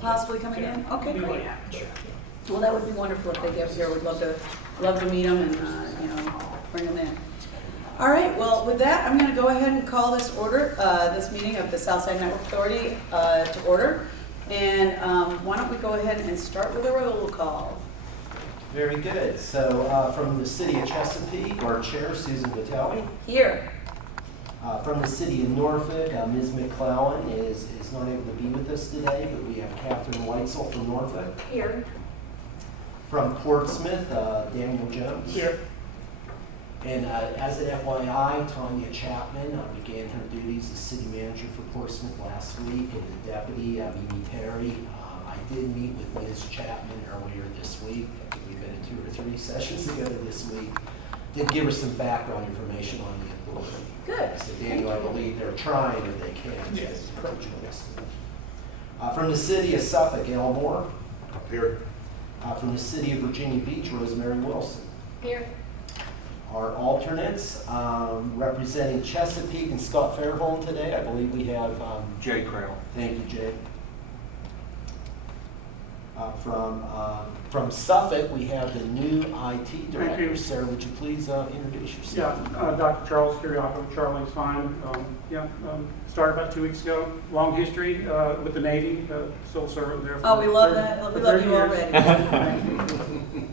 possibly coming in? Okay, great. Yeah, sure. Well, that would be wonderful if they get here. We'd love to meet them and, bring them in. All right, well, with that, I'm going to go ahead and call this meeting of the Southside Network Authority to order. And why don't we go ahead and start with a roll call. Very good. So from the city of Chesapeake, our chair, Susan Vitale. Here. From the city of Norfolk, Ms. McClellan is not able to be with us today, but we have Catherine Weitzel from Norfolk. Here. From Portsmouth, Daniel Jones. Here. And as an FYI, Tanya Chapman began her duties as city manager for Portsmouth last week, and the deputy, Mimi Terry. I did meet with Ms. Chapman earlier this week. I think we've been in 2 or 3 sessions together this week. Did give her some background information on the authority. Good. So Daniel, I believe they're trying if they can. Yes. From the city of Suffolk, Elmore. Here. From the city of Virginia Beach, Rosemary Wilson. Here. Our alternates, representing Chesapeake and Scott Fairholm today, I believe we have Jay Crown. Thank you, Jay. From Suffolk, we have the new IT director. Thank you. Sarah, would you please introduce yourself? Yeah, Dr. Charles Kiriakou. Charlie's fine. Started about 2 weeks ago. Long history with the Navy. Still serving there. Oh, we love that. We love you already.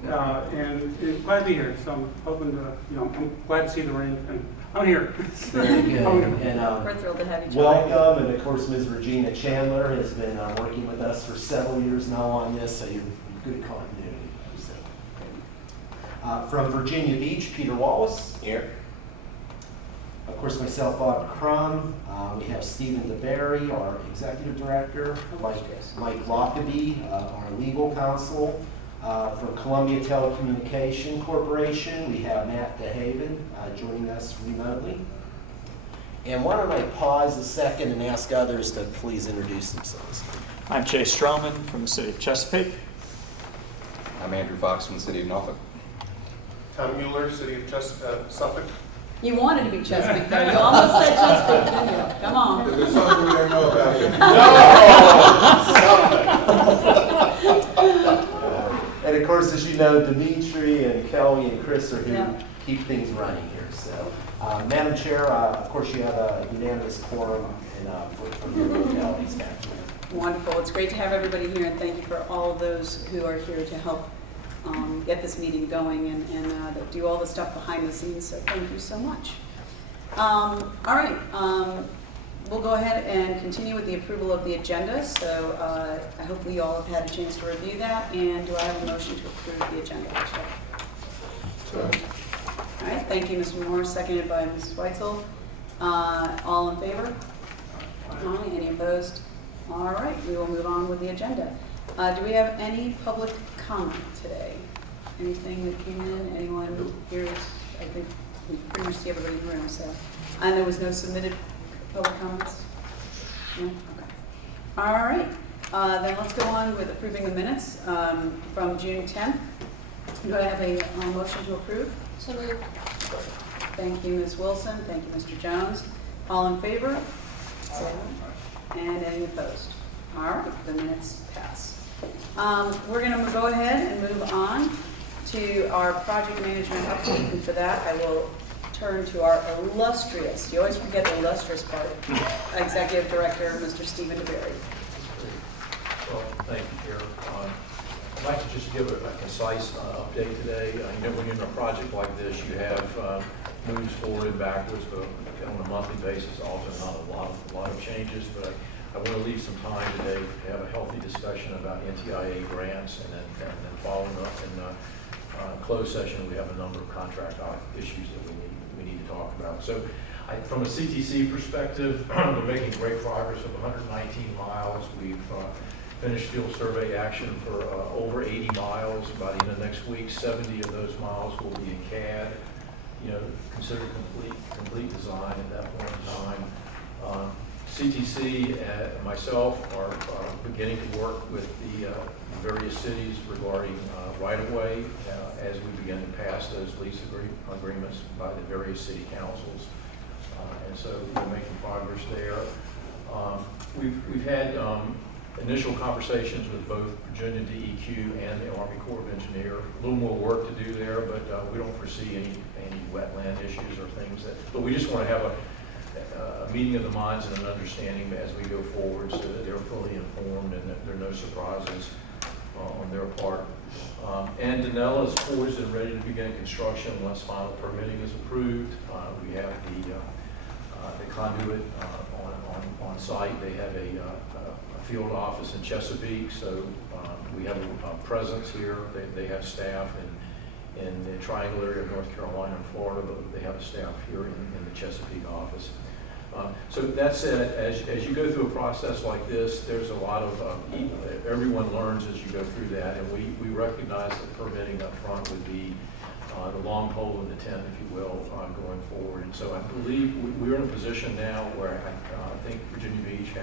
And glad to be here. So I'm hoping to, I'm glad to see the rain. And I'm here. Very good. And We're thrilled to have you. welcome, and of course, Ms. Regina Chandler has been working with us for several years now on this, so you're good continuity. So. From Virginia Beach, Peter Wallace. Here. Of course, myself, Bob Crum. We have Stephen DeBerry, our executive director. Mike Lockaby, our legal counsel. From Columbia Telecommunication Corporation, we have Matt DeHaven joining us remotely. And why don't I pause a second and ask others to please introduce themselves. I'm Chase Stroman from the city of Chesapeake. I'm Andrew Fox from the city of Norfolk. Tom Mueller, City of Suffolk. You wanted to be Chesapeake, though. You almost said Chesapeake, didn't you? Come on. There's something we don't know about it. And of course, as you know, Dimitri and Kelly and Chris are who Yeah. keep things running here. So, Madam Chair, of course, you have a unanimous quorum for your localities back here. Wonderful. It's great to have everybody here, and thank you for all of those who are here to help get this meeting going and that do all the stuff behind the scenes. So thank you so much. All right. We'll go ahead and continue with the approval of the agenda. So hopefully you all have had a chance to review that. And do I have a motion to approve the agenda? All right. Thank you, Mr. Moore. Seconded by Mrs. Weitzel. All in favor? Aye. Any opposed? All right. We will move on with the agenda. Do we have any public comment today? Anything that came in? Anyone here? I think we pretty much see everybody in the room. So, and there was no submitted public comments? No? Okay. All right. Then let's go on with approving the minutes from June 10th. Do I have a motion to approve? So moved. Thank you, Ms. Wilson. Thank you, Mr. Jones. All in favor? Say aye. And any opposed? All right. The minutes pass. We're going to go ahead and move on to our project management update. And for that, I will turn to our illustrious, you always forget the illustrious part, Executive Director, Mr. Stephen DeBerry. Well, thank you, Chair. I'd like to just give a concise update today. When you're in a project like this, you have moves forward and backwards, but on a monthly basis, also not a lot of changes. But I want to leave some time today to have a healthy discussion about NTIA grants, and then following up in closed session, we have a number of contract issues that we need to talk about. So from a CTC perspective, we're making great progress of 119 miles. We've finished field survey action for over 80 miles. By the end of next week, 70 of those miles will be in CAD. Considered complete design at that point in time. CTC and myself are beginning to work with the various cities regarding right-of-way as we begin to pass those lease agreements by the various city councils. And so we're making progress there. We've had initial conversations with both Virginia DEQ and the Army Corps of Engineers. A little more work to do there, but we don't foresee any wetland issues or things but we just want to have a meeting of the minds and an understanding as we go forward so that they're fully informed and that there are no surprises on their part. And Danella is poised and ready to begin construction once final permitting is approved. We have the conduit on site. They have a field office in Chesapeake, so we have a presence here. They have staff in the triangle area of North Carolina and Florida, but they have a staff here in the Chesapeake office. So that said, as you go through a process like this, there's a lot of, everyone learns as you go through that, and we recognize that permitting up front would be the long pole in the tent, if you will, going forward. And so I believe we're in a position now where I think Virginia Beach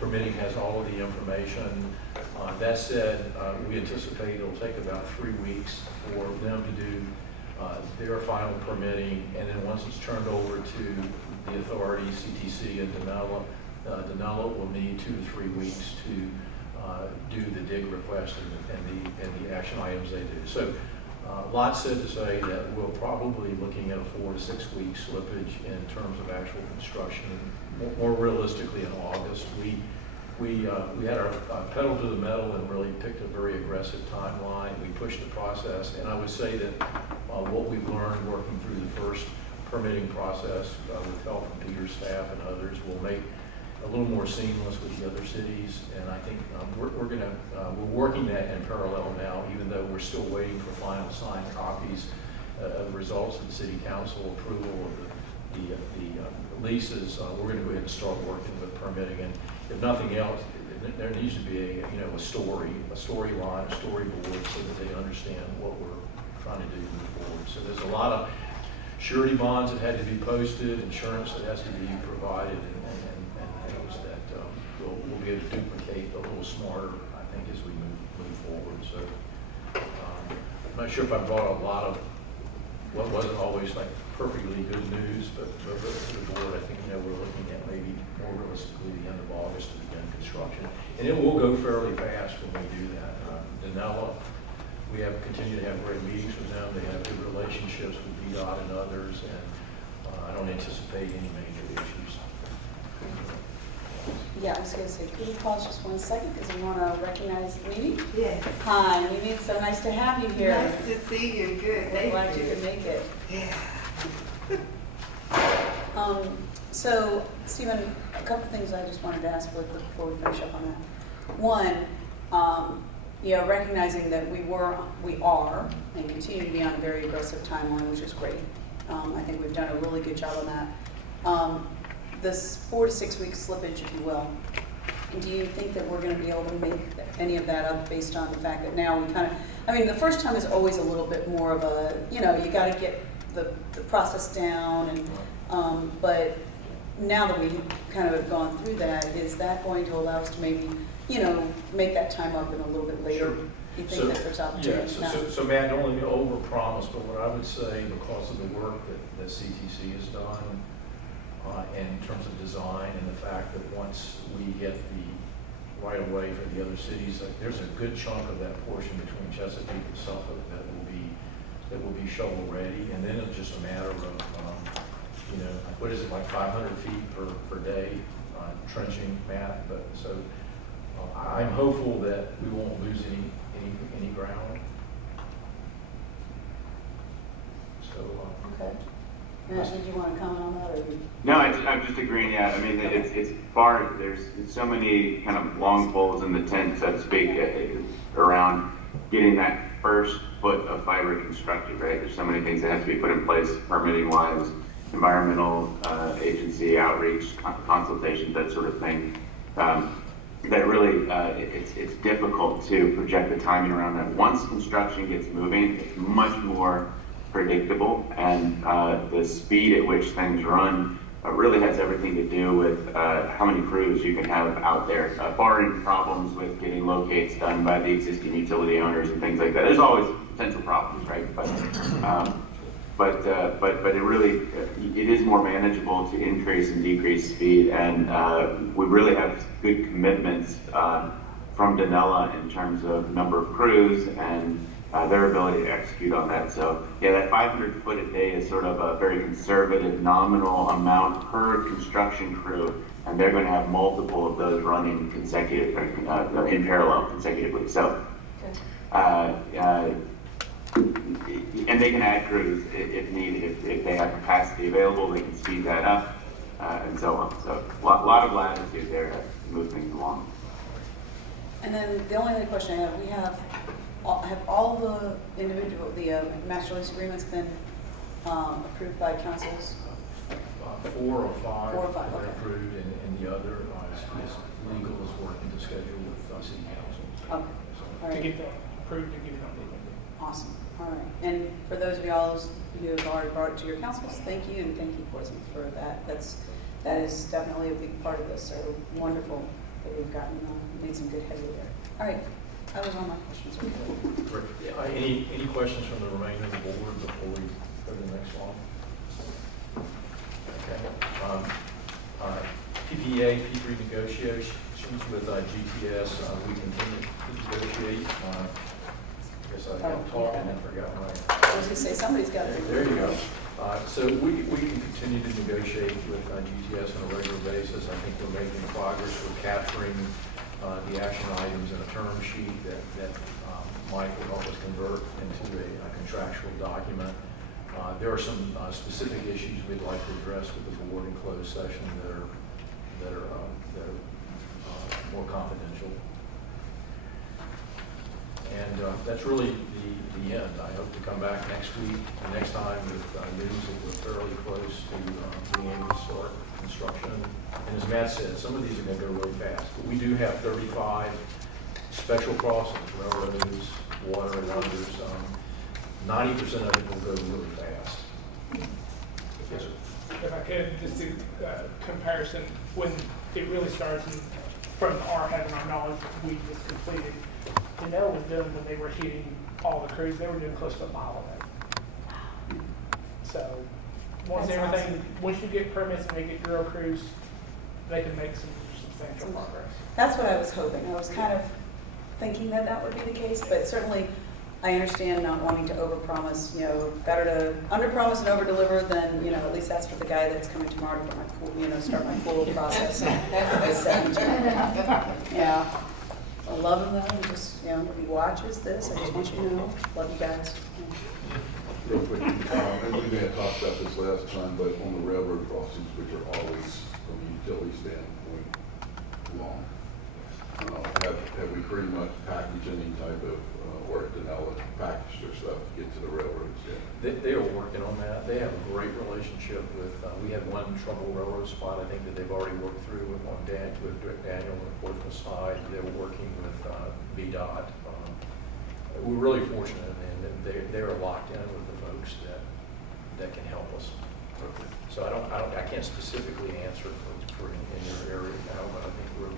permitting has all of the information. That said, we anticipate it'll take about 3 weeks for them to do their final permitting, and then once it's turned over to the authority, CTC and Danella will need 2 to 3 weeks to do the dig request and the action items they do. So lots said to say that we're probably looking at a 4 to 6 week slippage in terms of actual construction. More realistically, in August, we had our pedal to the metal and really picked a very aggressive timeline. We pushed the process, and I would say that what we've learned working through the first permitting process with help from Peter's staff and others will make a little more seamless with the other cities. And I think we're working that in parallel now, even though we're still waiting for final signed copies of the results of the city council approval of the leases. We're going to go ahead and start working with permitting, and if nothing else, there needs to be a storyline, a storyboard, so that they understand what we're trying to do moving forward. So there's a lot of surety bonds that had to be posted, insurance that has to be provided, and things that we'll be able to duplicate a little smarter, I think, as we move forward. So I'm not sure if I brought a lot of what wasn't always like perfectly good news, but for the board, I think we're looking at maybe more realistically the end of August to begin construction, and it will go fairly fast when we do that. Danella, we have continued to have great meetings with them. They have good relationships with VDOT and others, and I don't anticipate any major issues. Yeah, I was going to say, could you pause just 1 second because we want to recognize Mimi? Yes. Hi, Mimi. It's so nice to have you here. Nice to see you. Good. We're glad you could make it. Yeah. So, Stephen, a couple things I just wanted to ask before we finish up on that. One, recognizing that we are, and continue to be on a very aggressive timeline, which is great. I think we've done a really good job on that. This 4 to 6 week slippage, if you will, do you think that we're going to be able to make any of that up based on the fact that now we the first time is always a little bit more of a, you got to get the process down, and but now that we kind of have gone through that, is that going to allow us to maybe, make that time up in a little bit later? Sure. You think that there's opportunity? Yeah, so Matt, don't let me overpromise, but what I would say, because of the work that CTC has done in terms of design, and the fact that once we get the right of way for the other cities, like there's a good chunk of that portion between Chesapeake and Suffolk that will be shovel ready, and then it's just a matter of what is it, like 500 feet per day trenching, Matt. But so I'm hopeful that we won't lose any ground. So Okay. Matt, did you want to comment on that, or? No, I'm just agreeing. Yeah, I mean, it's far. There's so many kind of long poles in the tent, so to speak, around getting that first foot of fiber constructed. Right? There's so many things that have to be put in place, permitting wise, environmental agency outreach, consultations, that sort of thing. That really, it's difficult to project the timing around that. Once construction gets moving, it's much more predictable, and the speed at which things run really has everything to do with how many crews you can have out there, barring problems with getting locates done by the existing utility owners and things like that. There's always potential problems, right? But but it really, it is more manageable to increase and decrease speed, and we really have good commitments from Danella in terms of number of crews and their ability to execute on that. So yeah, that 500 foot a day is sort of a very conservative nominal amount per construction crew, and they're going to have multiple of those running consecutive, in parallel consecutively. So, and they can add crews if needed. If they have capacity available, they can speed that up, and so on. So a lot of latitude there to move things along. And then the only other question I have, we have all the master lease agreements been approved by councils? 4 or 5. 4 or 5, that are okay. approved, and the other is legal is working to schedule with city council. Okay, all To right, get that approved and get it on the awesome, all right. And for those of y'all who have already brought it to your councils, thank you, and thank you, Portsmouth, for that. That is definitely a big part of this, so wonderful that we've made some good headway there. All right, that was all my questions. Great. Yeah, any questions from the remainder of the board before we go to the next one? Okay. PPA, P3 negotiations with GTS, we continue to negotiate. I guess I got talking and forgot my. I was gonna say, somebody's got it. There you go. So we can continue to negotiate with GTS on a regular basis. I think we're making progress. We're capturing the action items in a term sheet that Mike will help us convert into a contractual document. There are some specific issues we'd like to address with the board in closed session that are more confidential. And that's really the end. I hope to come back next week, next time, with news that we're fairly close to being able to start construction. And as Matt said, some of these are going to go really fast. But we do have 35 special crossings, railroads, water, and others. 90% of it will go really fast. Yes, sir. If I could, just do comparison, when it really starts, and from our having our knowledge, we just completed, Danelle was done when they were hitting all the crews, they were doing close to a mile of it. So, once you get permits and they get Euro crews, they can make some substantial progress. That's what I was hoping. I was kind of thinking that would be the case, but certainly I understand not wanting to overpromise. Better to underpromise and overdeliver than, at least that's what the guy that's coming tomorrow to put my pool, start my pool process is saying. Yeah. I love him though. Just, if he watches this, I just want you to know, love you guys. Real quick, and we may have talked about this last time, but on the railroad crossings, which are always, from a utility standpoint, long, have we pretty much packaged any type of, or Danella packaged their stuff to get to the railroads yet? They are working on that. They have a great relationship with, we had one trouble railroad spot, I think, that they've already worked through with Daniel on the Portsmouth side. They're working with VDOT. We're really fortunate, and they're locked in with the folks that can help us. Okay. So I can't specifically answer for in your area now, but I think we're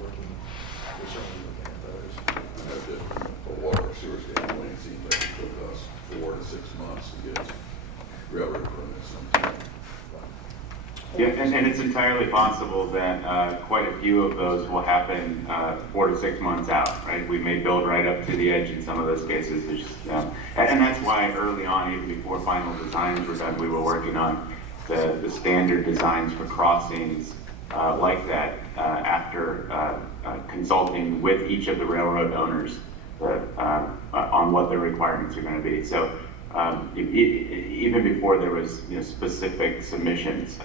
certainly looking at those. I know that for water sewer standpoint, it seems like it took us 4 to 6 months to get railroad permits sometimes. Yeah, and it's entirely possible that quite a few of those will happen 4 to 6 months out, right? We may build right up to the edge in some of those cases. And that's why early on, even before final designs were done, we were working on the standard designs for crossings like that after consulting with each of the railroad owners on what their requirements are going to be. So even before there was specific submissions,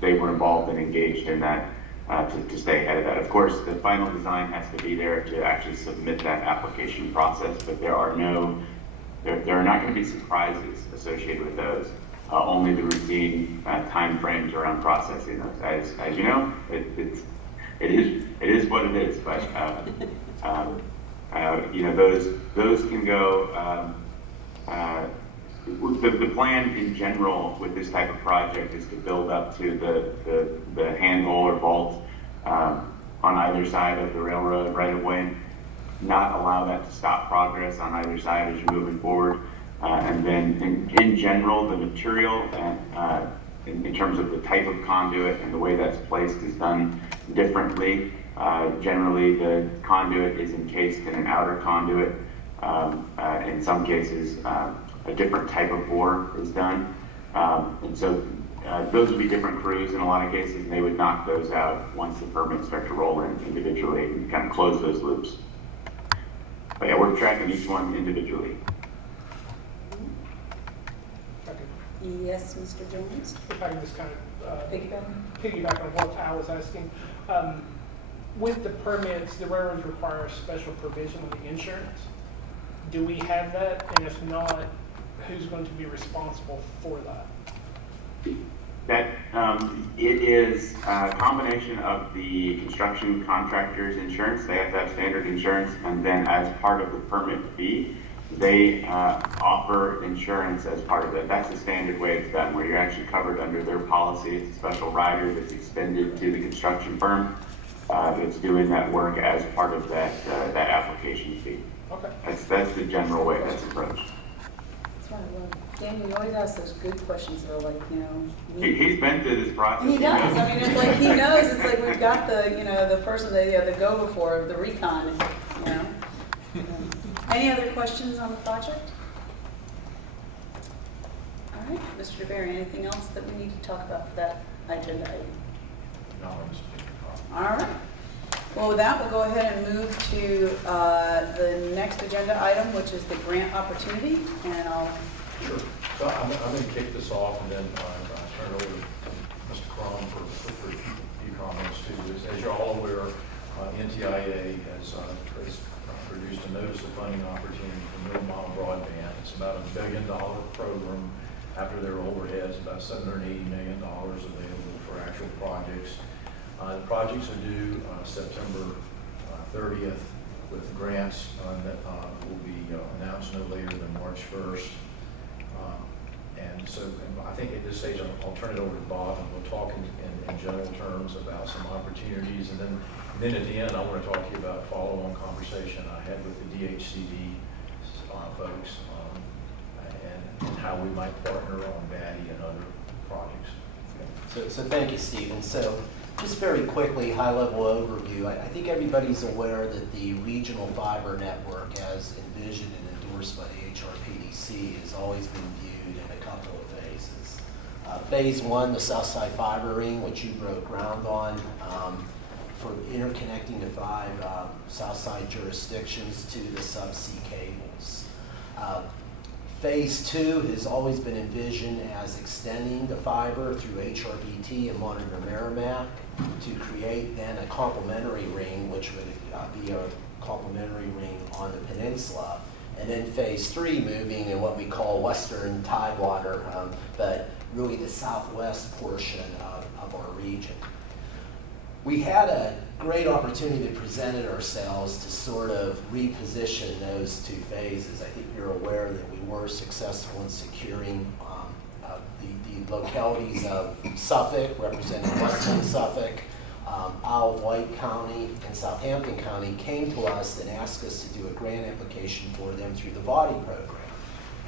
they were involved and engaged in that to stay ahead of that. Of course, the final design has to be there to actually submit that application process, but there are not going to be surprises associated with those. Only the routine time frames around processing those. As you know, it is what it is. But those can go. The plan in general with this type of project is to build up to the handhole or vault on either side of the railroad right of way, not allow that to stop progress on either side as you're moving forward. And then in general, the material and in terms of the type of conduit and the way that's placed is done differently. Generally, the conduit is encased in an outer conduit. In some cases, a different type of bore is done. And so those would be different crews in a lot of cases, and they would knock those out once the permits start to roll in individually and kind of close those loops. But yeah, we're tracking each one individually. Yes, Mr. Jones? If I can just kind of Piggyback? on what Al was asking. With the permits, the railroads require a special provision on the insurance. Do we have that? And if not, who's going to be responsible for that? That it is a combination of the construction contractor's insurance. They have to have standard insurance, and then as part of the permit fee, they offer insurance as part of it. That's the standard way it's done, where you're actually covered under their policy. It's a special rider that's extended to the construction firm that's doing that work as part of that application fee. Okay. That's the general way that's approached. That's what I love. Daniel, you always ask those good questions that are like, He's been through this process. He does. I mean, it's like he knows. It's like we've got the person the go before the recon. Any other questions on the project? All right, Mr. DeBerry, anything else that we need to talk about for that agenda item? No, I'm just kidding. All right. Well, with that, we'll go ahead and move to the next agenda item, which is the grant opportunity, and I'll. Sure. So I'm going to kick this off, and then I'll turn it over to Mr. Crum for a few comments too. As you're all aware, NTIA has produced a notice of funding opportunity for middle mile broadband. It's about $1 billion program. After their overheads, about $780 million available for actual projects. The projects are due September 30th, with grants that will be announced no later than March 1st. And so I think at this stage I'll turn it over to Bob, and we'll talk in general terms about some opportunities. And then at the end, I want to talk to you about a follow-on conversation I had with the DHCD folks and how we might partner on Batty and other projects. So thank you, Stephen. So just very quickly, high-level overview. I think everybody's aware that the regional fiber network, as envisioned and endorsed by the HRPDC, has always been viewed in a couple of phases. Phase one, the Southside fiber ring, which you broke ground on, for interconnecting the 5 Southside jurisdictions to the subsea cables. Phase 2 has always been envisioned as extending the fiber through HRBT and Monitor Merrimack to create then a complementary ring, which would be a complementary ring on the peninsula. And then phase 3 moving in what we call Western Tidewater, but really the southwest portion of our region. We had a great opportunity that presented ourselves to sort of reposition those 2 phases. I think you're aware that we were successful in securing the localities of Suffolk, representing Western Suffolk, Isle of Wight County, and Southampton County came to us and asked us to do a grant application for them through the body program.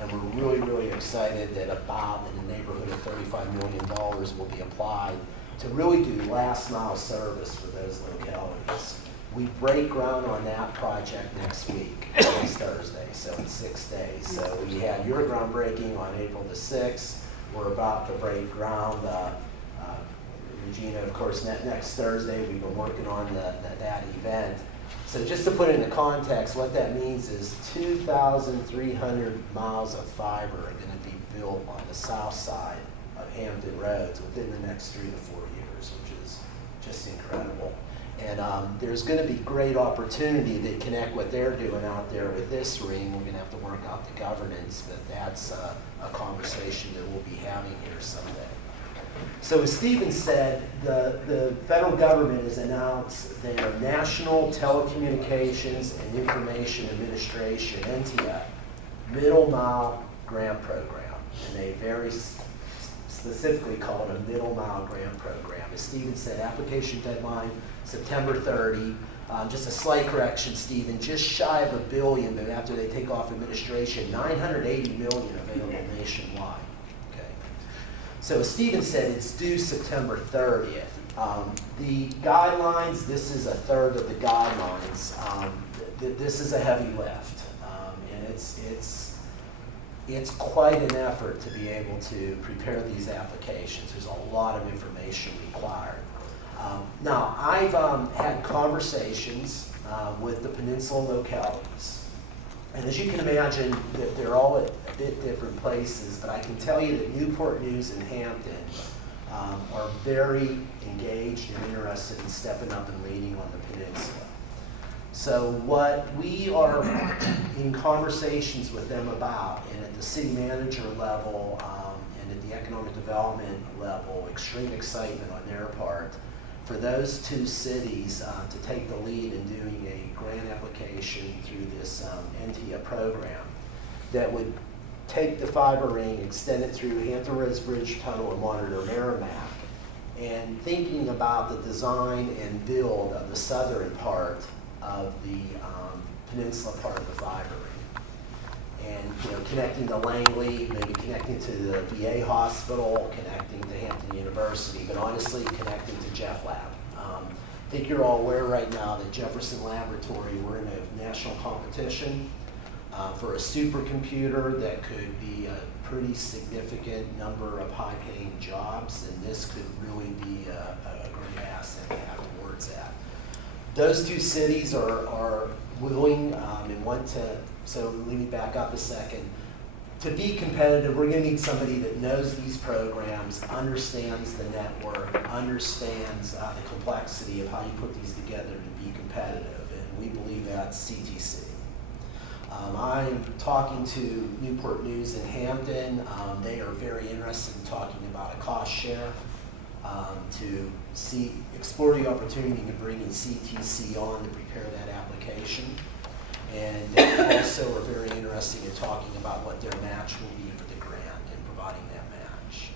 And we're really, really excited that about in the neighborhood of $35 million will be applied to really do last mile service for those localities. We break ground on that project next week, next Thursday, so in 6 days. So we had your groundbreaking on April the 6th. We're about to break ground. Regina, of course, next Thursday. We've been working on that event. So just to put it into context, what that means is 2,300 miles of fiber are going to be built on the south side of Hampton Roads within the next 3 to 4 years, which is just incredible. And there's going to be great opportunity to connect what they're doing out there with this ring. We're going to have to work out the governance, but that's a conversation that we'll be having here someday. So as Stephen said, the federal government has announced their National Telecommunications and Information Administration, NTIA, Middle Mile Grant Program. And they very specifically call it a Middle Mile Grant Program. As Stephen said, application deadline September 30. Just a slight correction, Stephen, just shy of $1 billion, but after they take off administration, $980 million available nationwide. Okay. So as Stephen said, it's due September 30th. The guidelines, this is a third of the guidelines. This is a heavy lift, and it's quite an effort to be able to prepare these applications. There's a lot of information required. Now, I've had conversations with the peninsula localities, and as you can imagine, they're all at a bit different places, but I can tell you that Newport News and Hampton are very engaged and interested in stepping up and leading on the peninsula. So what we are in conversations with them about, and at the city manager level and at the economic development level, extreme excitement on their part for those two cities to take the lead in doing a grant application through this NTIA program that would take the fiber ring, extend it through Hampton Roads Bridge Tunnel and monitor Merrimack, and thinking about the design and build of the southern part of the peninsula part of the fiber ring. And connecting to Langley, maybe connecting to the VA hospital, connecting to Hampton University, but honestly connecting to Jeff Lab. I think you're all aware right now that Jefferson Laboratory, we're in a national competition for a supercomputer that could be a pretty significant number of high-paying jobs, and this could really be a great asset to have towards that. Those two cities are willing and want to, so let me back up a second. To be competitive, we're going to need somebody that knows these programs, understands the network, understands the complexity of how you put these together to be competitive, and we believe that's CTC. I'm talking to Newport News and Hampton. They are very interested in talking about a cost share to explore the opportunity to bring in CTC on to prepare that application. And they also are very interested in talking about what their match will be for the grant and providing that match.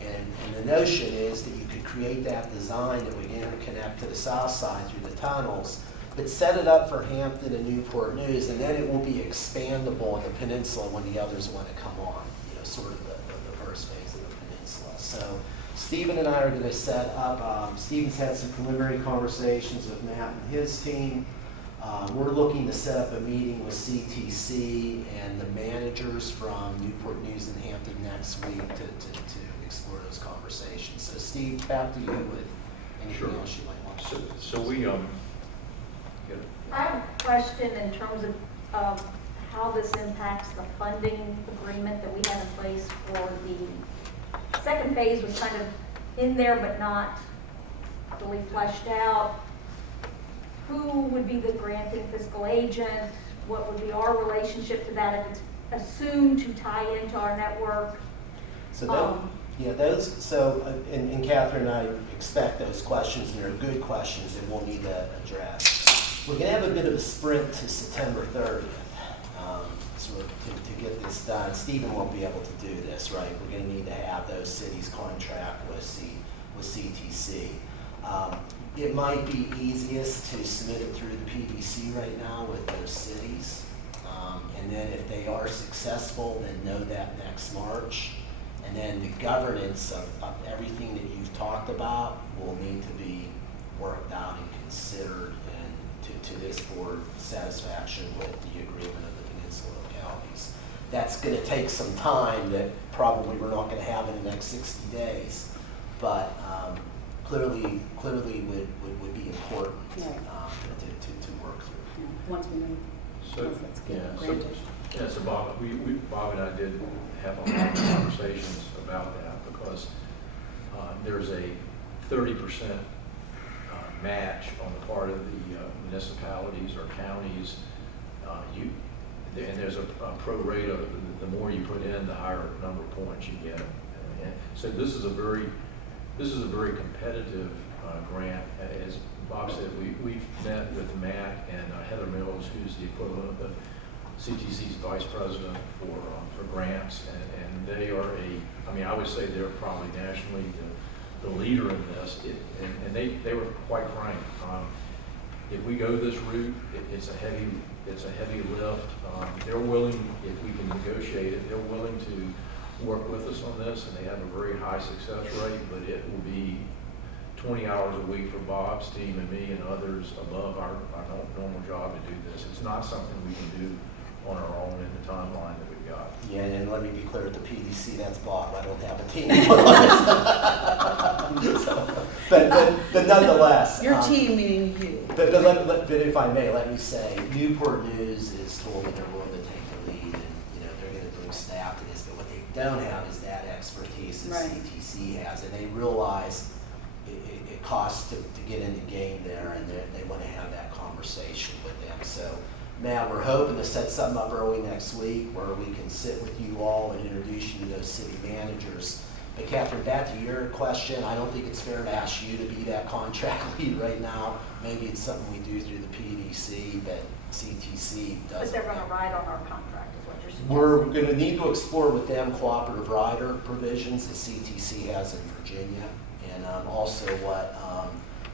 And the notion is that you could create that design that would interconnect to the south side through the tunnels, but set it up for Hampton and Newport News, and then it will be expandable in the peninsula when the others want to come on, sort of the first phase of the peninsula. So Stephen and I are going to set up, Stephen's had some preliminary conversations with Matt and his team. We're looking to set up a meeting with CTC and the managers from Newport News and Hampton next week to explore those conversations. So Steve, back to you with anything else you might want to say. So we, I have a question in terms of how this impacts the funding agreement that we have in place for the second phase. Was kind of in there but not really fleshed out. Who would be the granting fiscal agent? What would be our relationship to that if it's assumed to tie into our network? So and Catherine and I expect those questions, and they're good questions that we'll need to address. We're going to have a bit of a sprint to September 30th to get this done. Stephen won't be able to do this, right? We're going to need to have those cities contract with CTC. It might be easiest to submit it through the PBC right now with those cities. And then if they are successful, then know that next March. And then the governance of everything that you've talked about will need to be worked out and considered and to this board satisfaction with the agreement of the peninsula localities. That's going to take some time that probably we're not going to have in the next 60 days, but clearly would be important to work through. Once we know. So Bob, Bob and I did have a lot of conversations about that because there's a 30% match on the part of the municipalities or counties. And there's a pro rata. The more you put in, the higher number of points you get. And so this is a very competitive grant. As Bob said, we've met with Matt and Heather Mills, who's the equivalent of CTC's vice president for grants, and they are I would say they're probably nationally the leader in this. And they were quite frank. if we go this route, it's a heavy lift. They're willing, if we can negotiate it, they're willing to work with us on this, and they have a very high success rate, but it will be 20 hours a week for Bob's team and me and others above our normal job to do this. It's not something we can do on our own in the timeline that we've got. Yeah, and let me be clear, at the PDC, that's Bob, I don't have a team. So, but nonetheless. Your team meaning you. But if I may, let me say, Newport News is told that they're willing to take the lead, and, you know, they're gonna bring staff to this, but what they don't have is that expertise that Right. CTC has, and they realize it costs to get in the game there, and they wanna have that conversation with them. So, Matt, we're hoping to set something up early next week where we can sit with you all and introduce you to those city managers. But Catherine, back to your question, I don't think it's fair to ask you to be that contract lead right now. Maybe it's something we do through the PDC, but CTC doesn't. But they're gonna ride on our contract, is what you're suggesting. We're gonna need to explore with them cooperative rider provisions that CTC has in Virginia, and also what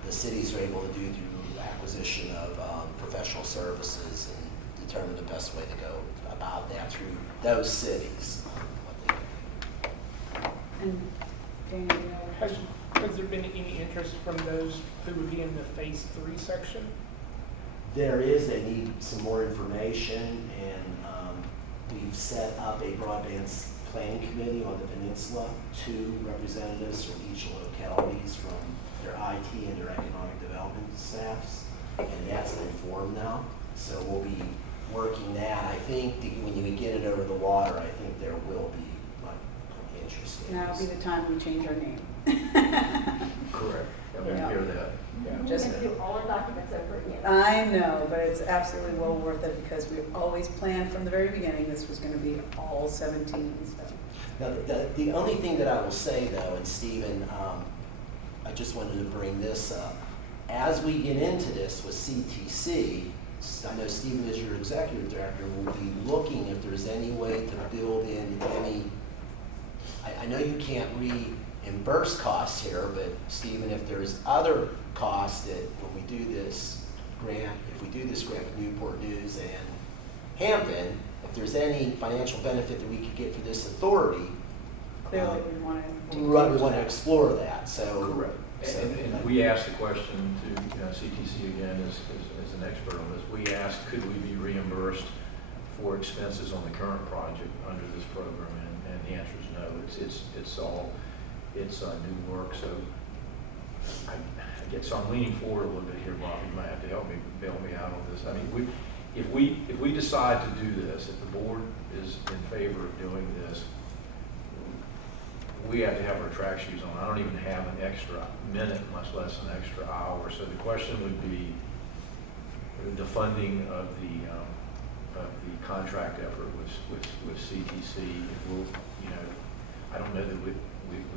the cities are able to do through acquisition of professional services, and determine the best way to go about that through those cities. And Dana, you know, Has there been any interest from those who would be in the phase 3 section? There is, they need some more information, and we've set up a broadband planning committee on the peninsula, 2 representatives from each localities from their IT and their economic development staffs, and that's been formed now. So we'll be working that. I think when you get it over the water, I think there will be interest in now will be this. the time we change our name. Correct. Yeah, we Yeah. hear that. We're Just- gonna do all our documents over again. I know, but it's absolutely well worth it because we've always planned from the very beginning this was gonna be all 17, so. Now, the only thing that I will say though, and Stephen, I just wanted to bring this up. As we get into this with CTC, I know Stephen is your executive director, will be looking if there's any way to build in any, I know you can't reimburse costs here, but Stephen, if there's other costs that when we do this grant, if we do this grant with Newport News and Hampton, if there's any financial benefit that we could get for this authority, Clearly, we want to. we want to explore that, so. Correct. so- And we asked the question to CTC again, as an expert on this, we asked, could we be reimbursed for expenses on the current project under this program? And the answer is no. It's new work, so I guess I'm leaning forward a little bit here, Bob. You might have to bail me out on this. I mean, if we decide to do this, if the board is in favor of doing this, we have to have our track shoes on. I don't even have an extra minute, much less an extra hour. So the question would be the funding of the contract effort with CTC. If we'll, I don't know that we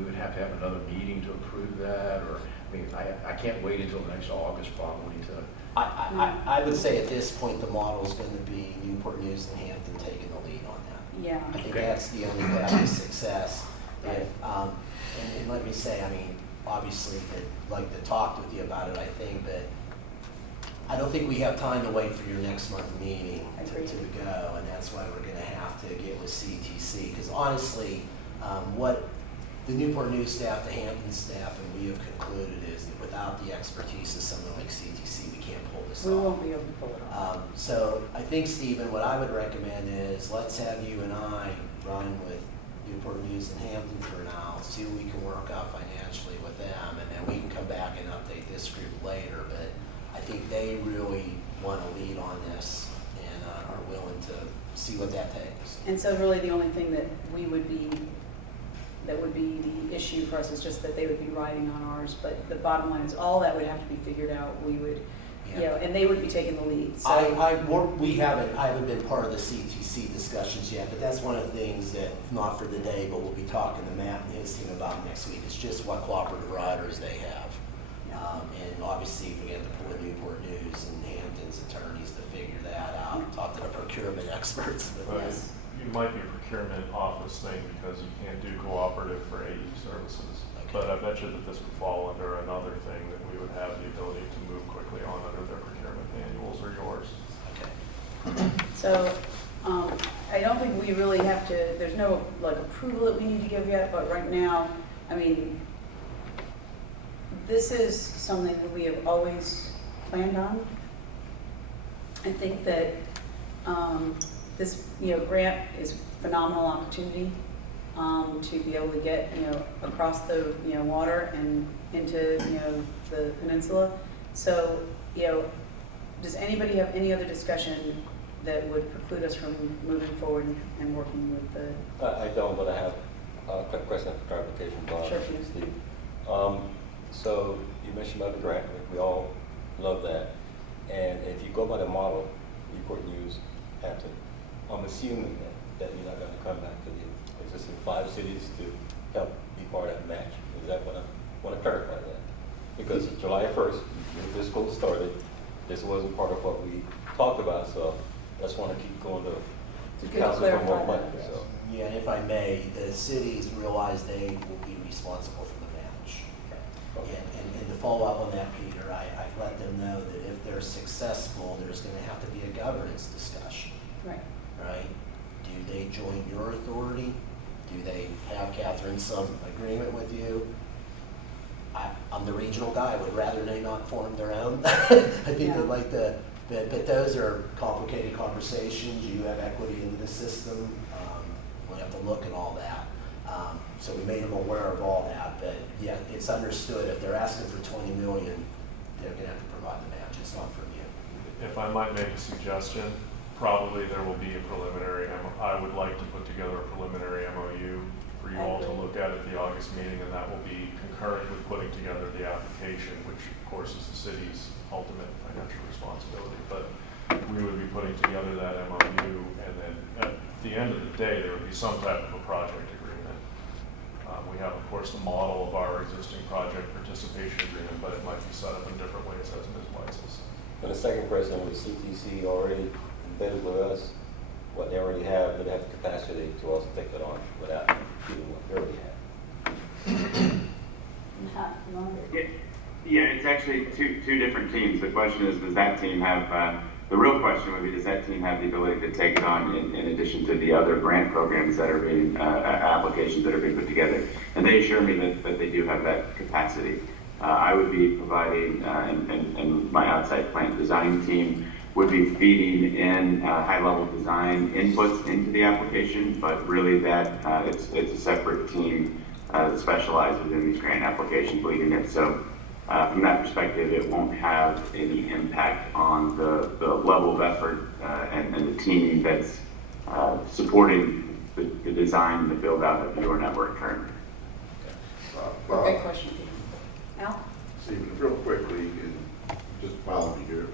would have to have another meeting to approve that, or I mean, I can't wait until next August probably to. I would say at this point, the model is going to be Newport News and Hampton taking the lead on that. Yeah. I think Okay. that's the only path to success. If, and let me say, I mean, obviously, I'd like to talk with you about it, I think, but I don't think we have time to wait for your next month meeting to go, and that's why we're gonna have to get with CTC, because honestly, what the Newport News staff, the Hampton staff, and we have concluded is that without the expertise of someone like CTC, we can't pull this off. We won't be able to pull it off. So I think, Stephen, what I would recommend is let's have you and I run with Newport News and Hampton for now, see what we can work out financially with them, and then we can come back and update this group later. But I think they really want to lead on this and are willing to see what that takes. And so really the only thing that would be the issue for us is just that they would be riding on ours, but the bottom line is all that would have to be figured out. We would, and they would be taking the lead, so. I haven't been part of the CTC discussions yet, but that's one of the things that, not for the day, but we'll be talking to Matt and his team about next week. It's just what cooperative riders they have. And obviously, we have to pull in Newport News and Hampton's attorneys to figure that out, talk to the procurement experts. But Yes. It might be a procurement office thing because you can't do cooperative for AE services. Okay. But I bet you that this would fall under another thing that we we would have the ability to move quickly on under their procurement manuals or yours. Okay. So, I don't think we really have to, there's no like approval that we need to give yet, but right now, I mean, this is something that we have always planned on. I think that this, grant is a phenomenal opportunity to be able to get, across the, water and into, the peninsula. So, does anybody have any other discussion that would preclude us from moving forward and working with the? I don't, but I have a quick question for clarification, Bob. Sure, please. Steve. So you mentioned about the grant, we all love that. And if you go by the model Newport News Hampton, I'm assuming that you're not going to come back to the existing 5 cities to help be part of that match. Is that what I want to clarify that? Because July 1st, when this school started, this wasn't part of what we talked about, so I just want to keep going to good to council for more clarify money. that. So. Yeah, and if I may, the cities realize they will be responsible for the match. Okay. And to follow up on that, Peter, I've let them know that if they're successful, there's going to have to be a governance discussion. Right. Right? Do they join your authority? Do they have, Catherine, some agreement with you? I'm the regional guy. I would rather they not form their own. I think Yeah. they'd like to, but those are complicated conversations. You have equity in the system. We'll have to look at all that. So we made them aware of all that. But yeah, it's understood if they're asking for $20 million, they're going to have to provide the match. It's not from you. If I might make a suggestion, probably there will be a preliminary, I would like to put together a preliminary MOU for you all to look at the August meeting, and that will be concurrent with putting together the application, which of course is the city's ultimate financial responsibility. But we would be putting together that MOU, and then at the end of the day, there would be some type of a project agreement. We have, of course, the model of our existing project participation agreement, but it might be set up in different ways, as Ms. Weitzel said. And the second question, with CTC already embedded with us, what they already have, do they have the capacity to also take that on without doing what they already have? Not longer. Yeah, it's actually two different teams. The question is, does that team have, the real question would be, does that team have the ability to take it on in addition to the other grant programs that are being, applications that are being put together? And they assure me that they do have that capacity. I would be providing, and my outside plant design team would be feeding in high-level design inputs into the application, but really that it's a separate team that specializes in these grant applications leading it. So from that perspective, it won't have any impact on the level of effort and the team that's supporting the design and the build-out of your network currently. Great question, Peter. Al? Stephen, real quickly, and just follow me here.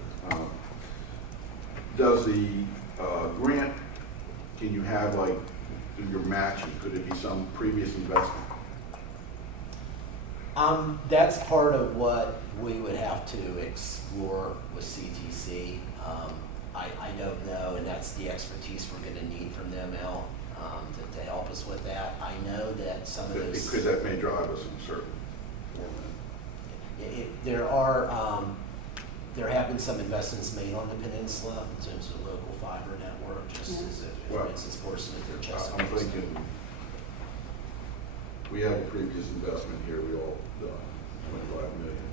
Does the grant, can you have like, through your matching, could it be some previous investment? That's part of what we would have to explore with CTC. I don't know, and that's the expertise we're going to need from them, Al, to help us with that. I know that some of those... Because that may drive us in a certain format. There have been some investments made on the peninsula in terms of local fiber network, just as, for instance, Portsmouth or Chesapeake. I'm thinking, we have a previous investment here, we all done, $25 million.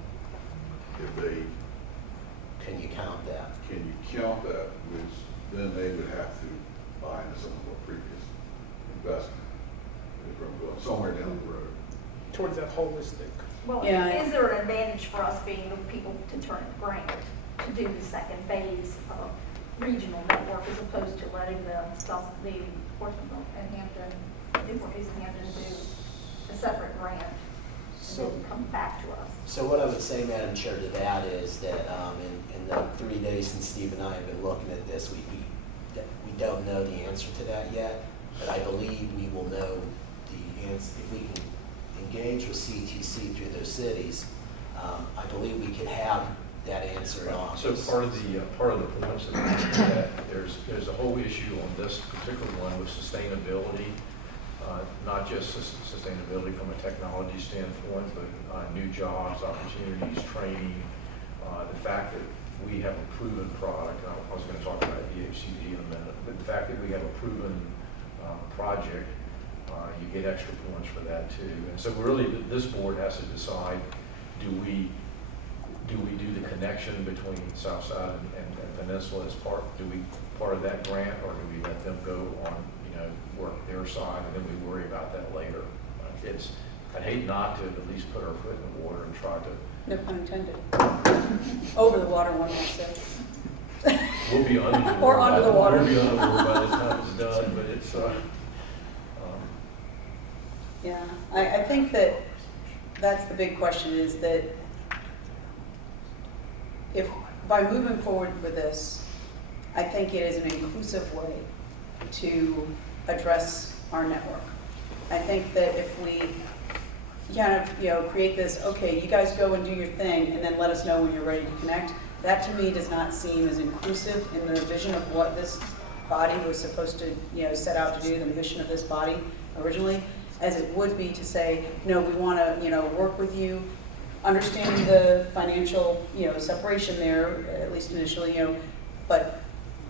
If they... Can you count that? Can you count that, which then they would have to buy into some of our previous investment, if I'm going somewhere down the road. Towards that holistic. Well, Yeah. is there an advantage for us being the people to turn it grant to do the second phase of regional network as opposed to letting the Portsmouth and Hampton, Newport News and Hampton do a separate grant and then come back to us? So what I would say, Madam Chair, to that is that in the 3 days since Steve and I have been looking at this, we don't know the answer to that yet, but I believe we will know the answer if we can engage with CTC through those cities. I believe we could have that answer in August. So part of the points that there's a whole issue on this particular one with sustainability not just sustainability from a technology standpoint, but new jobs, opportunities, training, the fact that we have a proven product. I was going to talk about DHCD in a minute, but the fact that we have a proven project, you get extra points for that too. And so really, this board has to decide: do we do the connection between Southside and Peninsula as part of that grant, or do we let them go on, work their side, and then we worry about that later? I'd hate not to at least put our foot in the water and try to. No pun intended. Over the water, one might say. We'll be under the water. Or under the water. We'll be under the water by the time it's done, but it's. Yeah, I think that's the big question, is that if by moving forward with this, I think it is an inclusive way to address our network. I think that if we kind of, create this, okay, you guys go and do your thing and then let us know when you're ready to connect, that to me does not seem as inclusive in the vision of what this body was supposed to, set out to do, the mission of this body originally, as it would be to say, no, we want to, work with you, understanding the financial, separation there, at least initially, but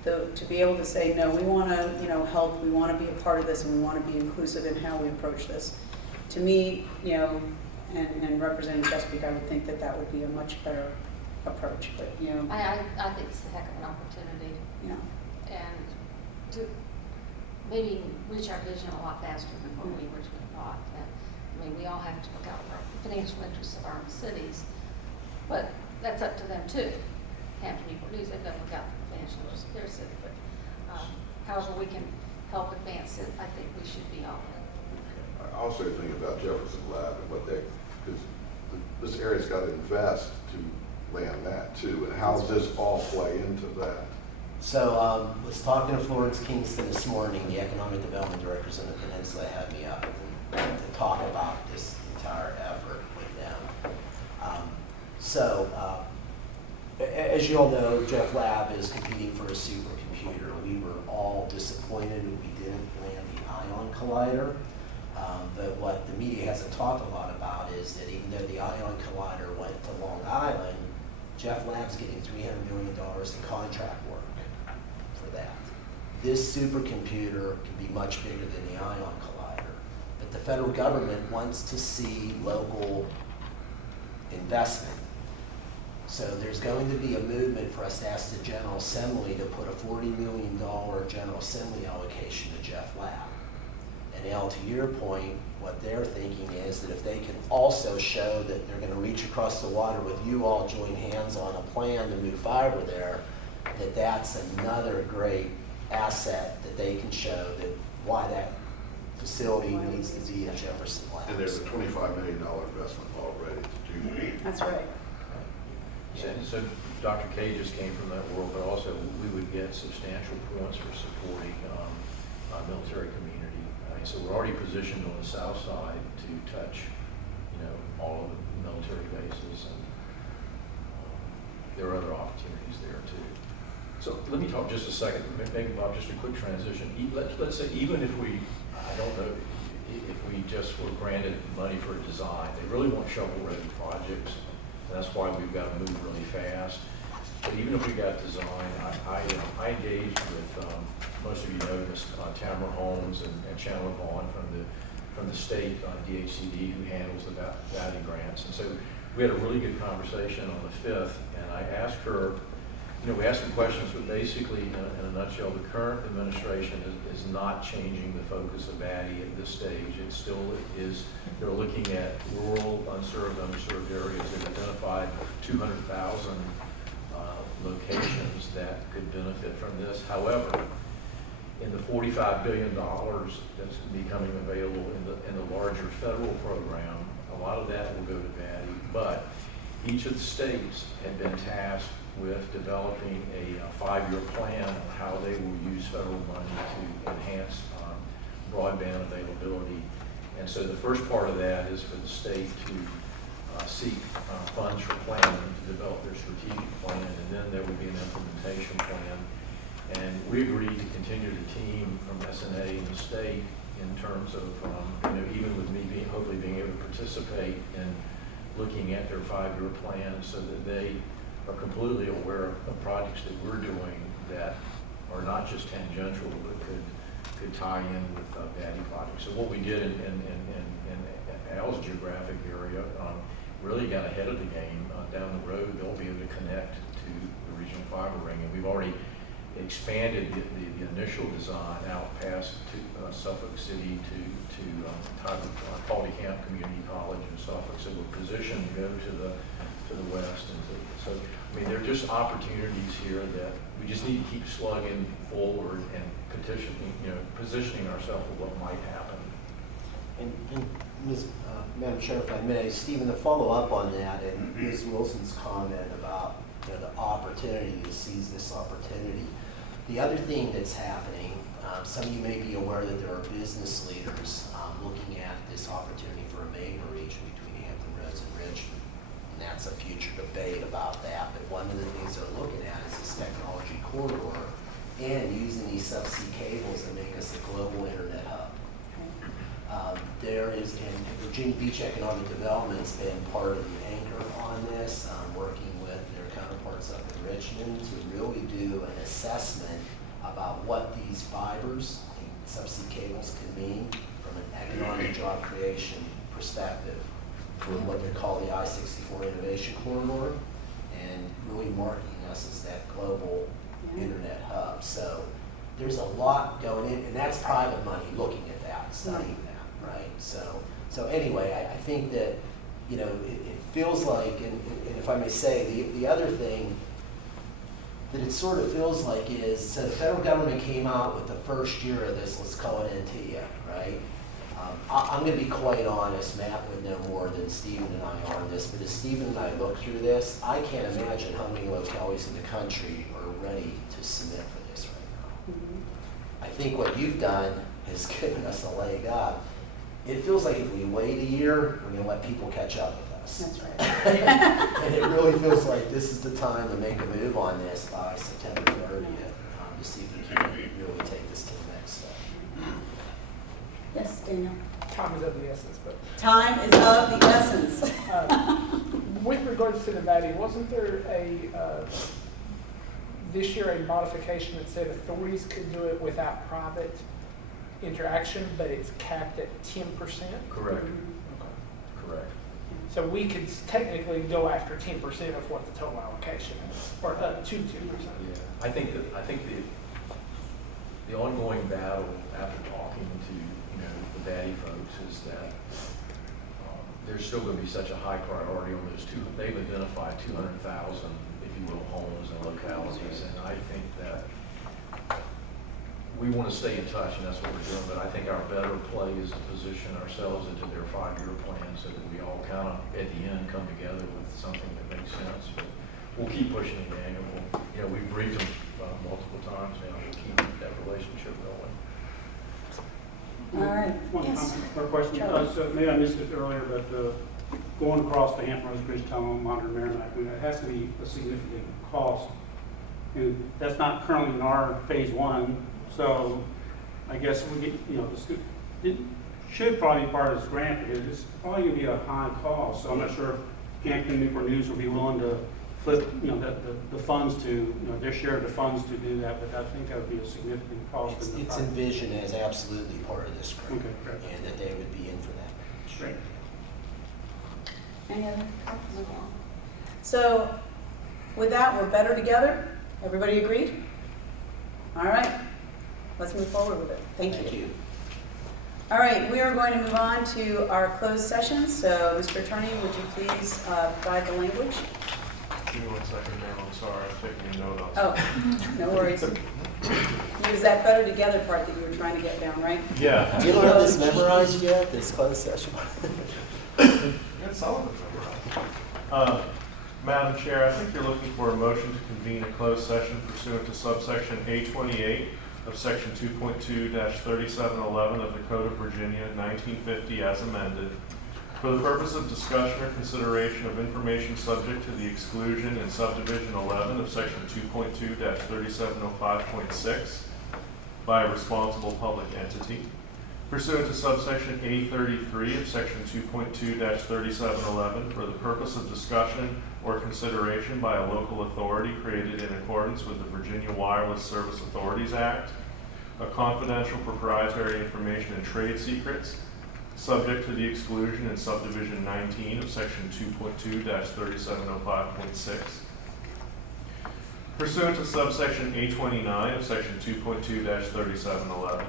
to be able to say, no, we want to, help, we want to be a part of this, and we want to be inclusive in how we approach this. To me, and representing Chesapeake, I would think that would be a much better approach, but, I think it's a heck of an opportunity. And to maybe reach our vision a lot faster than what we originally thought. And, we all have to look out for the financial interests of our own cities, but that's up to them too. Hampton Newport News, they've got to look out for the financial interests of their city, but however we can help advance it, I think we should be all in. I also think about Jefferson Lab and what because this area's got to invest to land that too, and how does this all play into that? So was talking to Florence Kingston this morning, the Economic Development Directors in the Peninsula had me up to talk about this entire effort with them. As you all know, Jeff Lab is competing for a supercomputer. We were all disappointed we didn't land the ion collider. But what the media hasn't talked a lot about is that even though the ion collider went to Long Island, Jeff Lab's getting $300 million in contract work for that. This supercomputer can be much bigger than the ion collider. But the federal government wants to see local investment. So there's going to be a movement for us to ask the General Assembly to put a $40 million General Assembly allocation to Jeff Lab. And Al, to your point, what they're thinking is that if they can also show that they're going to reach across the water with you all, join hands on a plan to move fiber there, that's another great asset that they can show that why that facility needs to be in Jefferson Labs. And there's a $25 million investment already to do that. That's right. So Dr. K just came from that world, but also we would get substantial points for supporting our military community. So we're already positioned on the south side to touch, all of the military bases, and there are other opportunities there too. So let me talk just a second, maybe Bob, just a quick transition. Let's say even if we, I don't know, if we just were granted money for a design, they really want shovel-ready projects, and that's why we've got to move really fast. But even if we got design, I engaged with, most of you know this, Tamara Holmes and Chandler Vaughn from the state DHCD, who handles the Valley grants. And so we had a really good conversation on the 5th, and I asked her, we asked some questions, but basically, in a nutshell, the current administration is not changing the focus of VADI at this stage. It still is, they're looking at rural, unserved, underserved areas. They've identified 200,000 locations that could benefit from this. However, in the $45 billion that's becoming available in the larger federal program, a lot of that will go to VADI, but each of the states had been tasked with developing a 5-year plan on how they will use federal money to enhance broadband availability. And so the first part of that is for the state to seek funds for planning to develop their strategic plan, and then there would be an implementation plan. And we agreed to continue the team from SNA and the state in terms of, even with me hopefully being able to participate in looking at their 5-year plan so that they are completely aware of projects that we're doing that are not just tangential, but could tie in with Batty projects. So what we did in Al's geographic area really got ahead of the game. Down the road, they'll be able to connect to the regional fiber ring, and we've already expanded the initial design out past to Suffolk City to Quality Camp Community College in Suffolk. So we're positioned to go to the west, and so I mean, there are just opportunities here that we just need to keep slugging forward and positioning ourselves for what might happen. And Madam Chair, if I may, Stephen, to follow up on that and Ms. Wilson's comment about the opportunity to seize this opportunity. The other thing that's happening, some of you may be aware that there are business leaders looking at this opportunity for a mega region between Hampton Roads and Richmond. And that's a future debate about that. But one of the things they're looking at is this technology corridor and using these subsea cables to make us a global internet hub. There is, and Virginia Beach Economic Development's been part of the anchor on this, working with their counterparts up in Richmond to really do an assessment about what these fibers and subsea cables can mean from an economic job creation perspective for what they call the I-64 Innovation Corridor, and really marking us as that global internet hub. So there's a lot going in, and that's private money looking at that, studying that, right? So anyway, I think that, it feels like, and if I may say, the other thing that it sort of feels like is, so the federal government came out with the first year of this, let's call it NTIA, right? I'm going to be quite honest, Matt would know more than Stephen and I are on this, but as Stephen and I look through this, I can't imagine how many localities in the country are ready to submit for this right now. I think what you've done has given us a leg up. It feels like if we wait a year, we're going to let people catch up with us. That's right. And it really feels like this is the time to make a move on this by September 30th to see if we can really take this to the next step. Yes, Daniel. Time is of the essence, but. Time is of the essence. With regards to the Batty, wasn't there this year a modification that said authorities could do it without private interaction, but it's capped at 10%? Correct. Okay. Correct. So we could technically go after 10% of what the total allocation is, or up to 10%. Yeah, I think the ongoing battle after talking to the Batty folks is that there's still going to be such a high priority on those two. They've identified 200,000, if you will, homes and localities, and I think that we want to stay in touch, and that's what we're doing. But I think our better play is to position ourselves into their 5-year plan so that we all kind of, at the end, come together with something that makes sense. But we'll keep pushing it, Daniel. We've briefed them multiple times now. We'll keep that relationship going. All right. One Yes. comment or question. So maybe I missed it earlier, but going across the Hampton Roads Bridge Tunnel, Monitor Merrimack, it has to be a significant cost. And that's not currently in our phase 1. So I guess we get, it should probably be part of this grant, but it's probably going to be a high cost. So I'm not sure if Hampton Newport News will be willing to flip, the funds to, their share of the funds to do that, but I think that would be a significant cost. It's envisioned as absolutely part of this grant, okay, great. and that they would be in for that. Great. Any other comments? So with that, we're better together. Everybody agreed? All right. Let's move forward with it. Thank you. All right, we are going to move on to our closed session. So, Mr. Attorney, would you please provide the language? Give me 1 second, ma'am. I'm sorry. I'm taking a note on Oh, no worries. It was that better together part that you were trying to get down, right? Yeah. You don't have this memorized yet, this closed session? Got some of it memorized. Madam Chair, I think you're looking for a motion to convene a closed session pursuant to subsection A28 of section 2.2-3711 of the Code of Virginia, 1950 as amended, for the purpose of discussion or consideration of information subject to the exclusion in subdivision 11 of section 2.2-3705.6 by a responsible public entity, Pursuant to subsection A33 of section 2.2-3711, for the purpose of discussion or consideration by a local authority created in accordance with the Virginia Wireless Service Authorities Act, of confidential proprietary information and trade secrets, subject to the exclusion in subdivision 19 of section 2.2-3705.6. Pursuant to subsection A29 of section 2.2-3711,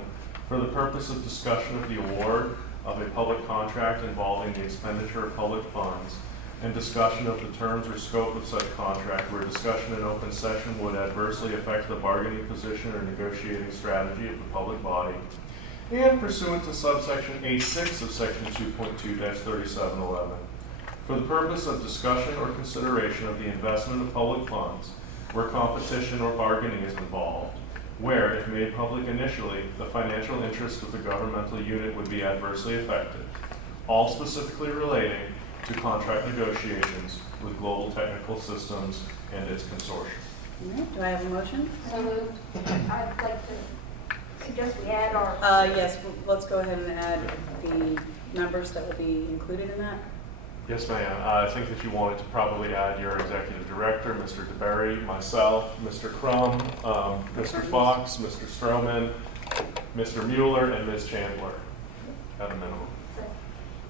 for the purpose of discussion of the award of a public contract involving the expenditure of public funds, and discussion of the terms or scope of such contract where discussion in open session would adversely affect the bargaining position or negotiating strategy of the public body, and pursuant to subsection A6 of section 2.2-3711, for the purpose of discussion or consideration of the investment of public funds where competition or bargaining is involved, where, if made public initially, the financial interest of the governmental unit would be adversely affected, all specifically relating to contract negotiations with Global Technical Systems and its consortium. All right, do I have a motion? So moved. I'd like to suggest we add our. Yes, let's go ahead and add the numbers that will be included in that. Yes, ma'am. I think that you wanted to probably add your executive director, Mr. DeBerry, myself, Mr. Crum, Mr. Fox, Mr. Stroman, Mr. Mueller, and Ms. Chandler at a minimum.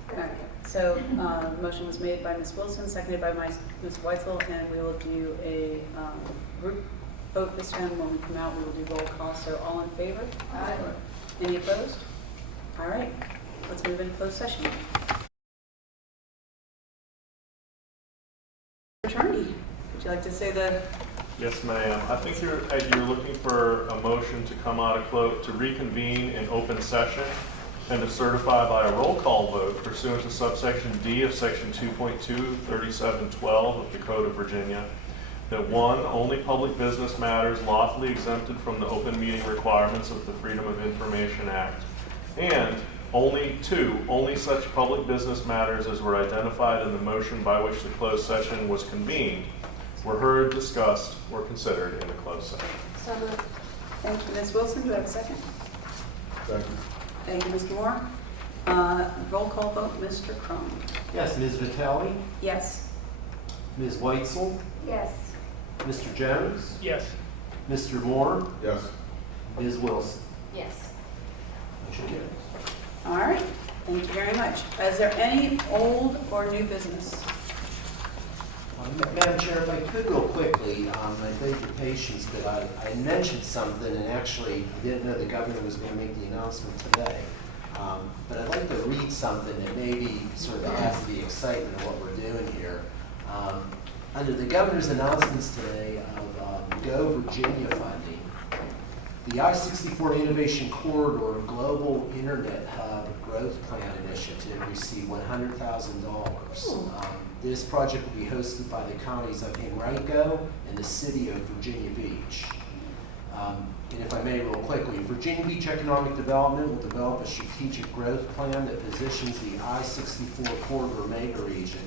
All right, so the motion was made by Ms. Wilson, seconded by Ms. Weitzel, and we will do a group vote this time. When we come out, we will do roll call. So all in favor? Aye. Any opposed? All right, let's move into closed session. Attorney, would you like to say the? Yes, ma'am. I think you're looking for a motion to come out of to reconvene in open session and to certify by a roll call vote pursuant to subsection D of section 2.23712 of the Code of Virginia that one, only public business matters lawfully exempted from the open meeting requirements of the Freedom of Information Act, and two, only such public business matters as were identified in the motion by which the closed session was convened were heard, discussed, or considered in a closed session. So moved. Thank you, Ms. Wilson. Do I have a second? Second. Thank you, Mr. Moore. Roll call vote, Mr. Crum. Yes, Ms. Vitale, Yes. Ms. Weitzel, Yes. Mr. Jones, Yes. Mr. Moore, Yes. Ms. Wilson. Yes. Motion carries. All right, thank you very much. Is there any old or new business? Madam Chair, if I could real quickly, I thank your patience, but I mentioned something, and actually I didn't know the governor was going to make the announcement today. But I'd like to read something that maybe sort of adds to the excitement of what we're doing here. Under the governor's announcements today of Go Virginia funding, the I-64 Innovation Corridor Global Internet Hub Growth Plan Initiative received $100,000. This project will be hosted by the counties of Henrico and the city of Virginia Beach. And if I may real quickly, Virginia Beach Economic Development will develop a strategic growth plan that positions the I-64 corridor mega region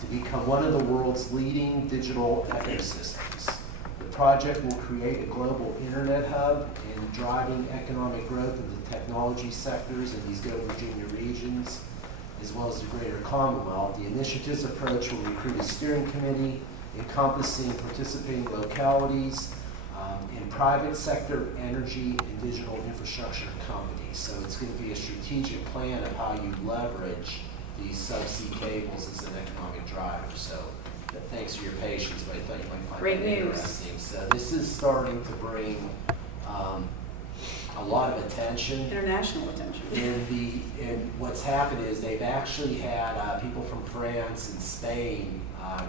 to become one of the world's leading digital ecosystems. The project will create a global internet hub and driving economic growth of the technology sectors in these Go Virginia regions, as well as the greater Commonwealth. The initiative's approach will recruit a steering committee encompassing participating localities and private sector energy and digital infrastructure companies. So it's going to be a strategic plan of how you leverage these subsea cables as an economic driver. So thanks for your patience, but I thought you might find Great that news. interesting. So this is starting to bring a lot of attention. International attention. And what's happened is they've actually had people from France and Spain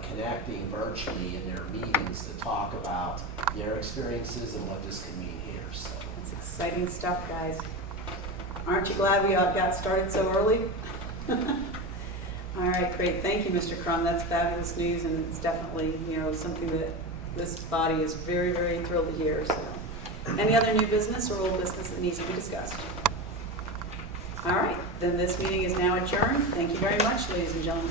connecting virtually in their meetings to talk about their experiences and what this can mean here. So That's exciting stuff, guys. Aren't you glad we all got started so early? All right, great. Thank you, Mr. Crum. That's fabulous news, and it's definitely, something that this body is very, very thrilled to hear. So, any other new business or old business that needs to be discussed? All right, then this meeting is now adjourned. Thank you very much, ladies and gentlemen.